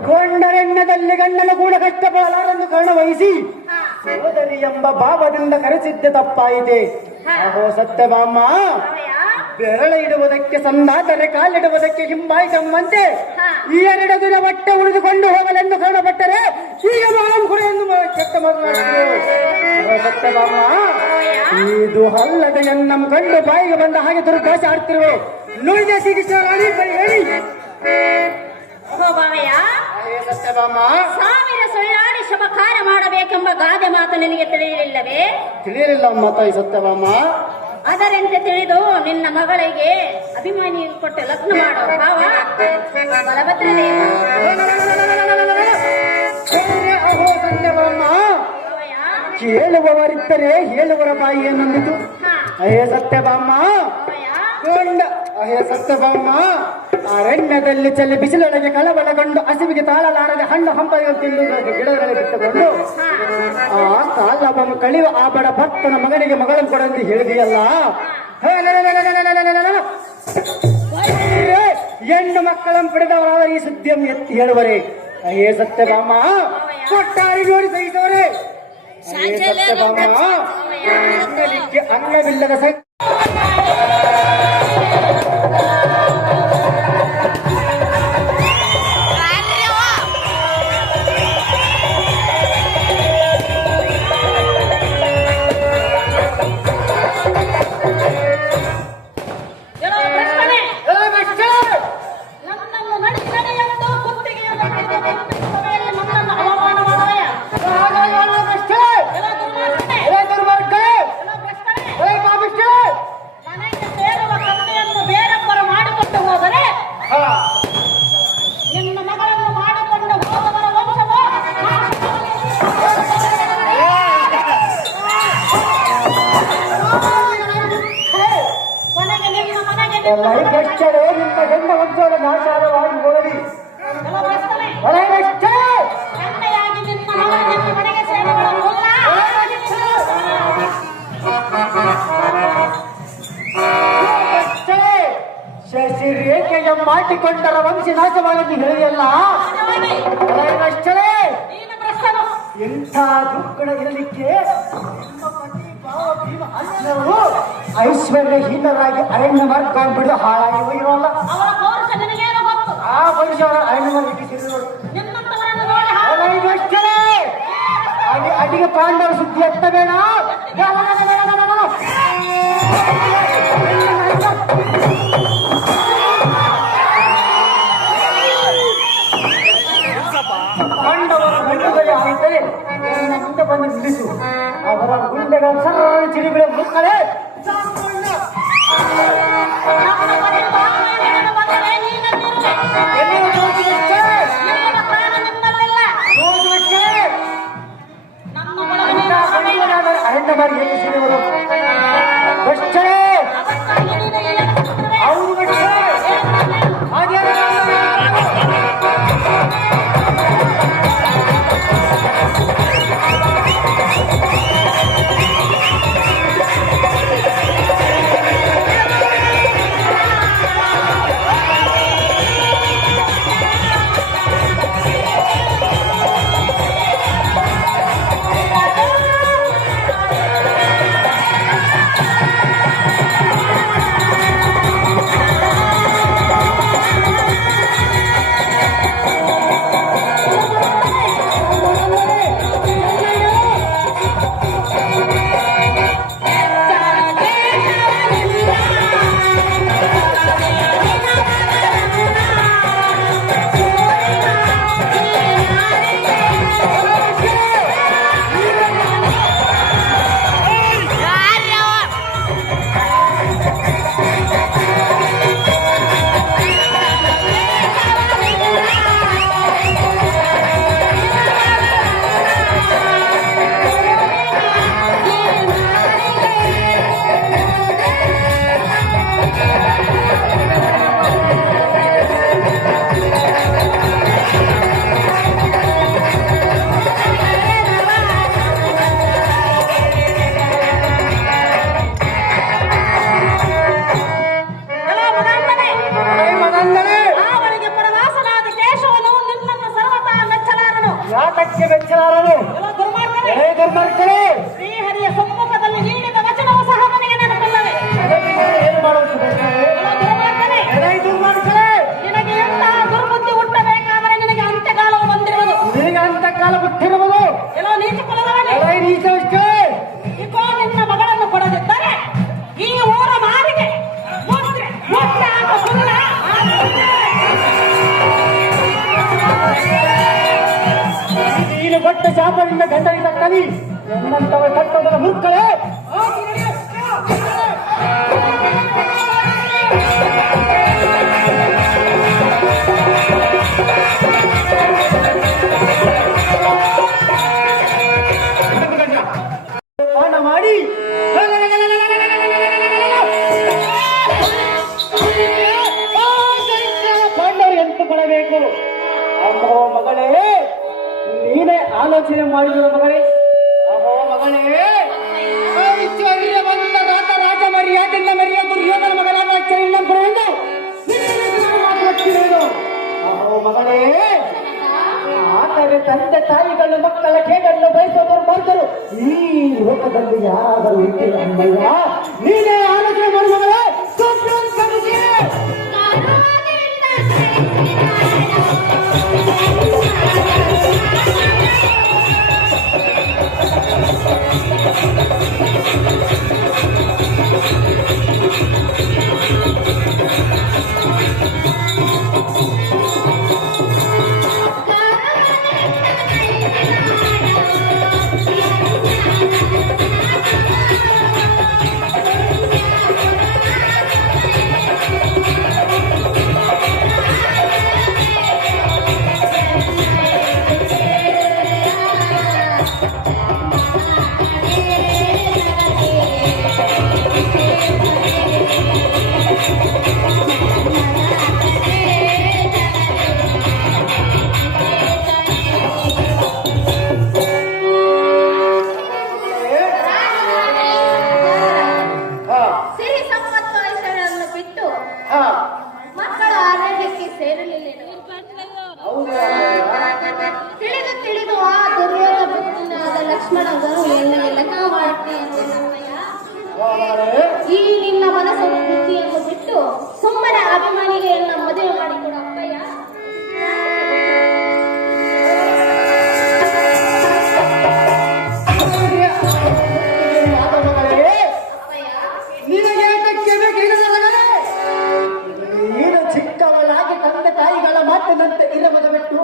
ಗೊಂಡರಣ್ಯದಲ್ಲಿ ಗಂಡನ ಕೂಡ ಕಷ್ಟಪಡಲಾರನ್ನು ಕಾರಣವಹಿಸಿ ಸೋದರಿ ಎಂಬ ಭಾವದಿಂದ ಕರೆಸಿದ್ದೆ ತಪ್ಪಾಯಿತೆ. ಅಹೋ ಸತ್ಯಭಾಮ, ಬೆರಳ ಇಡುವುದಕ್ಕೆ ಸಂದಾದರೆ ಕಾಲಿಡುವುದಕ್ಕೆ ಹಿಂಬಾಯಿಸಮ್ಮಂತೆ ಈ 2 ದಿನ ಹೊಟ್ಟೆ ಉಳಿದುಕೊಂಡು ಹೋಗಲೆಂದು ಕಾರಣಪಟ್ಟರೆ ಈಗ ಮಾಲಂಕುರೆಯನ್ನು ಕೆಟ್ಟ ಮಾತನಾಡುತ್ತಿರು. ಸತ್ಯಭಾಮ, ಇದು ಅಲ್ಲದೆ ನಮ್ಮ ಕಂಡು ಬಾಯಿಗೆ ಬಂದ ಹಾಗೆ ದುರ್ಭಾಷೆ ಆಡ್ತಿರುವೆ. ನುಡಿದ ಸಿಗಿಸಲಿ ಹೇಳಿ. ಸತ್ಯಭಾಮ, ಸಾವಿರ ಸುಳ್ಳಾಡಿ ಶುಭ ಕಾರ್ಯ ಮಾಡಬೇಕೆಂಬ ಗಾದೆ ಮಾತು ನಿನಗೆ ತಿಳಿಯಲಿಲ್ಲವೇ? ತಿಳಿಯಲಿಲ್ಲ ಅಮ್ಮ ತಾಯಿ ಸತ್ಯಭಾಮ. ಅದರಂತೆ ತಿಳಿದು ನಿನ್ನ ಮಗಳಿಗೆ ಅಭಿಮಾನಿ ಕೊಟ್ಟು ಲಗ್ನ ಮಾಡೋ ಭಾವ ಬಲಭದ್ರ ದೇವ. ಅಹೋ ಸತ್ಯಭಾಮ, ಕೇಳುವವರಿದ್ದರೆ ಹೇಳುವರ ಬಾಯಿ ಏನಂದಿತು. ಅಹೇ ಸತ್ಯಭಾಮ, ಅಹೇ ಸತ್ಯಭಾಮ, ಅರಣ್ಯದಲ್ಲಿ ಚಲಿ ಬಿಸಿಲೊಳಗೆ ಕಳವಳಗೊಂಡು ಹಸಿವಿಗೆ ತಾಳಲಾರದೆ ಹಣ್ಣು ಹಂಪಗಳು ತಿಂದು ಗಿಡಗಳಲ್ಲಿ ಬಿಟ್ಟುಕೊಂಡು ಆ ಕಾಲವನ್ನು ಕಳೆಯುವ ಆ ಬಡ ಭಕ್ತನ ಮಗನಿಗೆ ಮಗಳನ್ನು ಕೊಡಂದು ಹೇಳಿದೆಯಲ್ಲ. ಹೆಣ್ಣು ಮಕ್ಕಳನ್ನು ಪಡೆದವರಾದ ಈ ಸುದ್ದಿಯನ್ನು ಎತ್ತಿ ಹೇಳುವರೆ. ಅಹೇ ಸತ್ಯಭಾಮ, ಕೊಟ್ಟಾರಿ ನೋಡಿ ಸಹಿಸವರೇ. ಅಹೇ ಸತ್ಯಭಾಮ, ಅನ್ನವಿಲ್ಲದ ನಿಮ್ಮ ಗಂಡ ಉಜ್ವಲ ನಾಶಾರವಾಗಿ ಹೋಗಲಿ. ಶಶಿರೇಖೆಯ ಮಾಡಿಕೊಂಡರ ವಂಶ ನಾಶವಾಗಿ ಹೇಳಿಯಲ್ಲ. ಎಂಥ ದುರ್ಗುಣ ಇರಲಿಕ್ಕೆ ಐಶ್ವರ್ಯಹೀನರಾಗಿ ಅರಣ್ಯ ಮಾರ್ಕೊಂಡು ಬಿಡು ಹಾಳಾಗಿ ಹೋಗಿರೋಲ್ಲ. ಆ ಪುರುಷ ಅರಣ್ಯ ಮಾರ್ಗ ಅಡಿಗೆ ಪಾಂಡವ ಸುದ್ದಿ ಎತ್ತ ಬೇಡ. ಪಾಂಡವರ ಗಂಡುಗಳೇ ಆಗಿದ್ದರೆ ಮುಂದೆ ಬಂದು ನಿಲ್ಲಿಸು. ಅವರ ಗುಂಡೆಗಳ ಸರಳ ಚಿರಿಬಿಡ ಮುಕ್ಕಳೆ ಅರಣ್ಯ ಬಾರಿಗೆ ಸೇರಿವರು ಅವರು ಹಾಗೆ ಶಾಪದಿಂದ ಗಂಡನಿಂದ ಕವಿ ಎಂಬಂತವ ಕಟ್ಟೋದರ ಮುಕ್ಕಳೆ ಪಾನ ಮಾಡಿ ಪಾಂಡವರು ಎಂತುಕೊಳ್ಳಬೇಕು. ಅಮ್ಮೋ ಮಗಳೇ, ನೀನೇ ಆಲೋಚನೆ ಮಾಡಿದ ಮಗಳೇ. ಅಮ್ಮೋ ಮಗಳೇ, ಐಶ್ವರ್ಯ ಬಂದ ರಾತ ರಾಜ ಮರ್ಯಾದೆಲ್ಲ ಮರ್ಯಾದ ದುರ್ಯೋಧನ ಮಗನಾದ ಅಚ್ಚರಿಲ್ಲ ಬರೆಯುವುದು ಅಮ್ಮೋ ಮಗಳೇ, ಆದರೆ ತಂದೆ ತಾಯಿಗಳು ಮಕ್ಕಳ ಕೇಡನ್ನು ಬಯಸೋದವರು ಮಾಡಿದರು. ಈ ಲೋಕದಲ್ಲಿ ಯಾರಾದರೂ ಇಟ್ಟಿಲ್ಲ ಅಮ್ಮಯ್ಯ, ನೀನೇ ಆಲೋಚನೆ ಮಾಡಿ ಮಗಳೇ. ಸಿಹಿ ಸಂಪತ್ತು ಐಶ್ವರ್ಯವನ್ನು ಬಿಟ್ಟು ಮಕ್ಕಳು ಅರಣ್ಯಕ್ಕೆ ಸೇರಲಿಲ್ಲ. ತಿಳಿದು ತಿಳಿದು ಆ ದುರ್ಯೋಧನ ಪುತ್ರನಾದ ಲಕ್ಷ್ಮಣನು ಎನ್ನಗೆ ಲಗ್ನ ಮಾಡ್ತೀನಿ ನಮ್ಮಯ್ಯ. ಈ ನಿನ್ನ ಮನಸ್ಸು ಬುದ್ಧಿಯನ್ನು ಬಿಟ್ಟು ಸುಮ್ಮನೆ ಅಭಿಮಾನಿಗೆ ಎಲ್ಲ ಮದುವೆ ಮಾಡಿಕೊಡು ಅಪ್ಪಯ್ಯ. ನೀನು ಚಿಕ್ಕವಳಾಗಿ ತಂದೆ ತಾಯಿಗಳ ಮಾತಿನಂತೆ ಇರಮದ ಬಿಟ್ಟು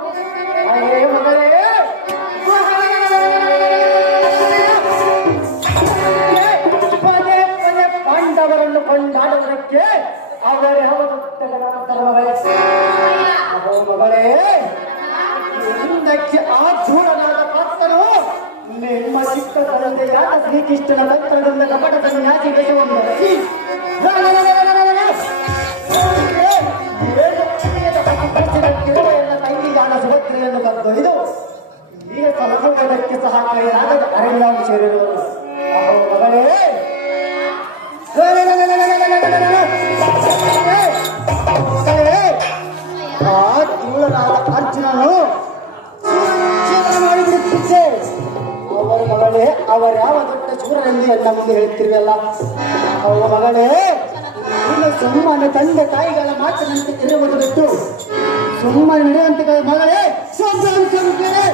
ಅಯ್ಯೇ ಮಗಳೇ, ಪದೇ ಪದೇ ಪಾಂಡವರನ್ನು ಕೊಂಡಾಡುವುದಕ್ಕೆ ಅವರೇ ಮಗಳೇ, ಹಿಂದಕ್ಕೆ ಆ ಧೂಳನಾದ ಪಾತ್ರನು ನಿಮ್ಮ ಚಿಕ್ಕ ತಂದೆಯಾದ ಶ್ರೀಕೃಷ್ಣನ ತಂತ್ರದಿಂದ ಕಪಟ ಸನ್ಯಾಸಿ ವೇಷವನ್ನು ಧರಿಸಿ ತಂಗಿಗಾನ ಸುಭದ್ರೆಯನ್ನು ಕರೆದೊಯ್ದು ಈಗ ಸಮಸಂಗದಕ್ಕೆ ಸಹಕಾರಿಯಾದ ಅರಣ್ಯ ಸೇರಿರುವರು ಮಗಳೇ. ಆ ಧೂಳನಾದ ಅರ್ಜುನನು ಮಾಡಿಬಿಡುತ್ತಿದ್ದೆ. ಅವರ ಮಗಳೇ, ಅವರ್ಯಾವ ದೊಡ್ಡ ಚೂರನೆಂದು ಎಲ್ಲ ಮುಂದೆ ಹೇಳ್ತಿರ್ವಲ್ಲ. ಅವರ ಮಗಳೇ, ನೀನು ಸುಮ್ಮನೆ ತಂದೆ ತಾಯಿಗಳ ಮಾತಿನಂತೆ ಇರುವುದು ಬಿಟ್ಟು ಸುಮ್ಮನೆ ನಡೆಯುವಂತೆ ಮಗಳೇ ಸಂತೋಷಿಸುತ್ತೇನೆ.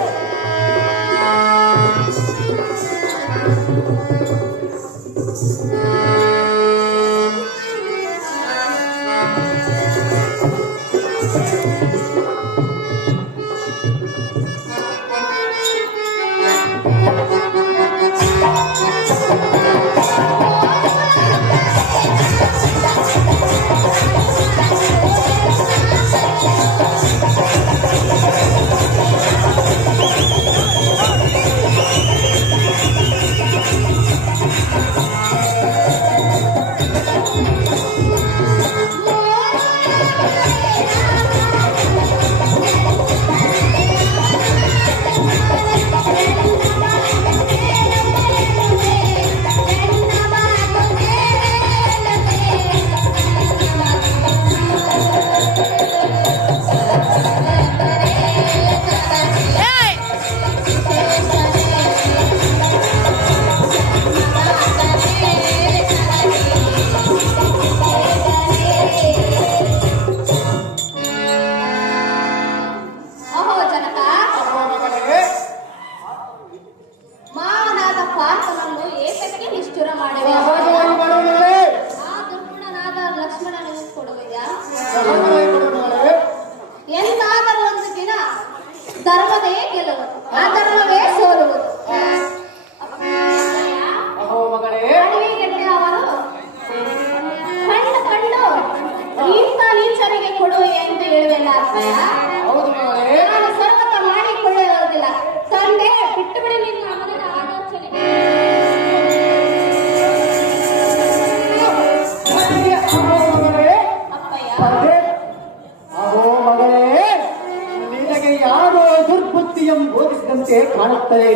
ಮಾಡುತ್ತದೆ.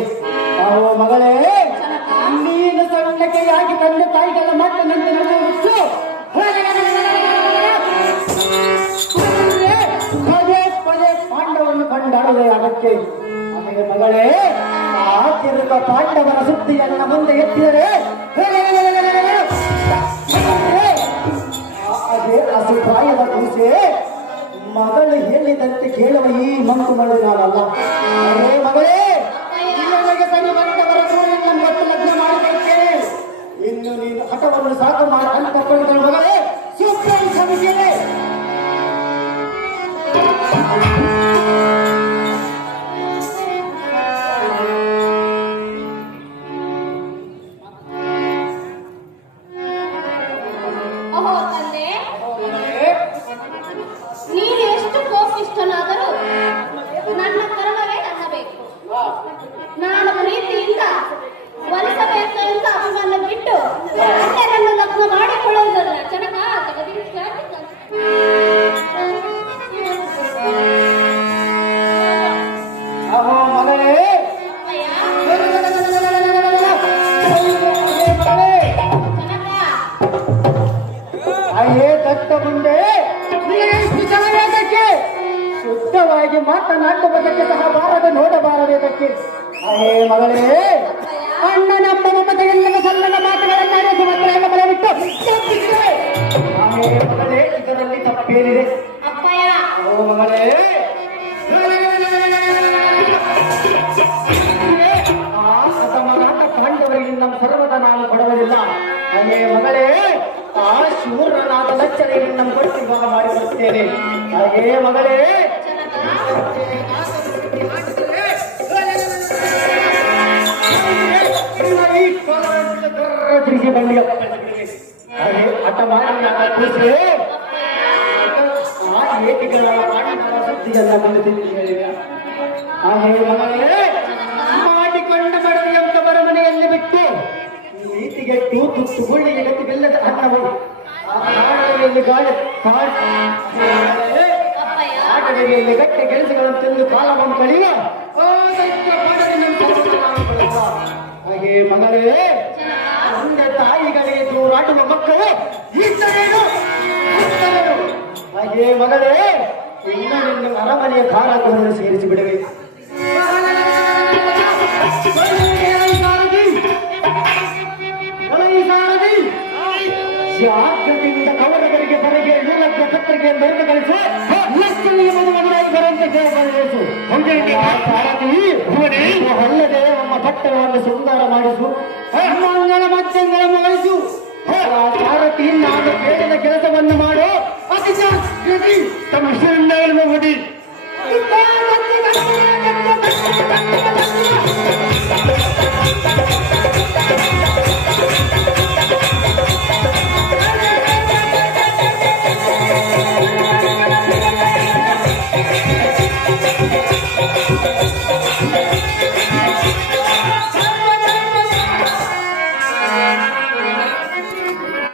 ಅಹೋ ಮಗಳೇ, ನೀನು ಸಣ್ಣಕೆಯಾಗಿ ತಂದೆ ತಾಯಿಗಳ ಮಕ್ಕಳಂತೆ ನನ್ನ ಹುಟ್ಟು ಪದೇ ಪದೇ ಪಾಂಡವರನ್ನು ಕೊಂಡಾಡುವ ಅಗತ್ಯ. ಆಮೇಲೆ ಮಗಳೇ, ಆ ತಿರುಗ ಪಾಂಡವರ ಸುದ್ದಿಯನ್ನು ಮುಂದೆ ಎತ್ತಿದರೆ ಅದೇ ಅಭಿಪ್ರಾಯದ ಕೂಸೆ ಮಗಳು ಹೇಳಿದಂತೆ ಕೇಳುವ ಈ ಮಂಕು ಮಗಳು ನಾನಲ್ಲ. ಅರೇ ಮಗಳೇ, ನನಗೆ ತನ್ನ ಬಂದವರ ನನ್ನ ಗೊತ್ತು ಲಗ್ನ ಮಾಡಿಕೊಳ್ತೇನೆ. ಇನ್ನು ನೀನು ಹಠವನ್ನು ಸಾಕು ಮಾಡಿ ಅಂತಕೊಳ್ಳುವ ಮಗಳೇ, ಸುಪ್ರೀಂ ಸಮಿತಿಯೇ ಓಹೋ ತಂದೆ, ನೀನು ಎಷ್ಟು ಕೋಪಿಷ್ಟನಾದರೂ ನನ್ನ ಕರ್ಮವೇ ಅನ್ನಬೇಕು. ನಾನು ಪ್ರೀತಿಯಿಂದ ಒಲಿಸಬೇಕು ಅಂತ ಅಭಿಮಾನ ಬಿಟ್ಟು ಅಣ್ಣನನ್ನು ಲಗ್ನ ಮಾಡಿಕೊಳ್ಳುವುದಲ್ಲ. ಜನಕ ಅಹೋ ಮಗಳೇ, ಅಯ್ಯೇ ದತ್ತ ಮುಂದೆ ವಿಚಾರವೇದಕ್ಕೆ ಶುದ್ಧವಾಗಿ ಮಾತನಾಡುವುದಕ್ಕೆ ಸಹ ಬಾರದೆ ನೋಡಬಾರದೇದಕ್ಕೆ. ಅಹೇ ಮಗಳೇ, ಅಣ್ಣನಪ್ಪ ಮಮತೆಯಿಂದ ಸಣ್ಣನ ಮಾತುಗಳನ್ನಾಡಿ ಸುಮತ್ರೆಯನ್ನು ಬಲೆ ಬಿಟ್ಟು ತಪ್ಪಿಸಿದೆ. ಅಹೇ ಮಗಳೇ, ಇದರಲ್ಲಿ ತಪ್ಪೇನಿದೆ? ಅಪ್ಪಯ್ಯ, ಓ ಮಗಳೇ, ಆ ಅಸಮಾನ ಪಾಂಡವರಿಗೆ ನಮ್ಮ ಸರ್ವದ ನಾನು ಕೊಡುವುದಿಲ್ಲ. ಅದೇ ಮಗಳೇ, ಆ ಶೂರನಾದ ಲಕ್ಷಣೆಯನ್ನು ನಮ್ಮ ಕೊಟ್ಟು ವಿವಾಹ ಮಾಡಿಕೊಡುತ್ತೇನೆ. ಅದೇ ಮಗಳೇ, ತಿರುಗಿ ಬಂದಿಲ್ಲ. ಅದೇ ಹಠ ಮಾಡಿ ಕೂಸೆ ಆ ಏಟಿಗಳ ಪಾಂಡವರ ಸುದ್ದಿಯನ್ನ ಬಂದು ಹಾಗೆ ಮಗಳೇ, ಮಾಡಿಕೊಂಡು ಬಡವಿಯಂತವರ ಮನೆಯಲ್ಲಿ ಬಿಟ್ಟು ನೀತಿಗೆಟ್ಟು ತುತ್ತು ಗುಳ್ಳಿಗೆ ಗತಿ ಬೆಲ್ಲದ ಅನ್ನವು ಆಟದಲ್ಲಿ ಗಟ್ಟೆ ಕೆಲಸಗಳನ್ನು ತಂದು ಕಾಲವನ್ನು ಕಳೆಯುವ ಹಾಗೆ ಮಗಳೇ, ತಂದೆ ತಾಯಿಗಳಿಗೆ ದೂರಾಡುವ ಮಕ್ಕಳು ಇದ್ದರೇನು ಹಾಗೆ ಮಗಳೇ, ಇನ್ನು ನಿನ್ನ ಅರಮನೆಯ ಕಾಲಗಳನ್ನು ಸೇರಿಸಿ ಬಿಡಬೇಕು. ಜಾಗೃತಿಯಿಂದ ಕವಲಗಳಿಗೆ ಬರೆಗೆ ಮೂಲಕ ಪತ್ರಿಕೆ ಬರೆದು ಕಳಿಸು. ಮದುವೆಯಾಗಿ ಬರುವಂತೆ ಕಳಿಸು. ಅಲ್ಲದೆ ನಮ್ಮ ಪಟ್ಟಣವನ್ನು ಸುಂದರ ಮಾಡಿಸು. ಮಂಗಳ ಮಧ್ಯಂಗಳ ಮಾಡಿಸು. ಸಾರಥಿ ನಾನು ಬೇಡದ ಕೆಲಸವನ್ನು ಮಾಡು. ಅತಿ ಜಾಗೃತಿ ತಮ್ಮ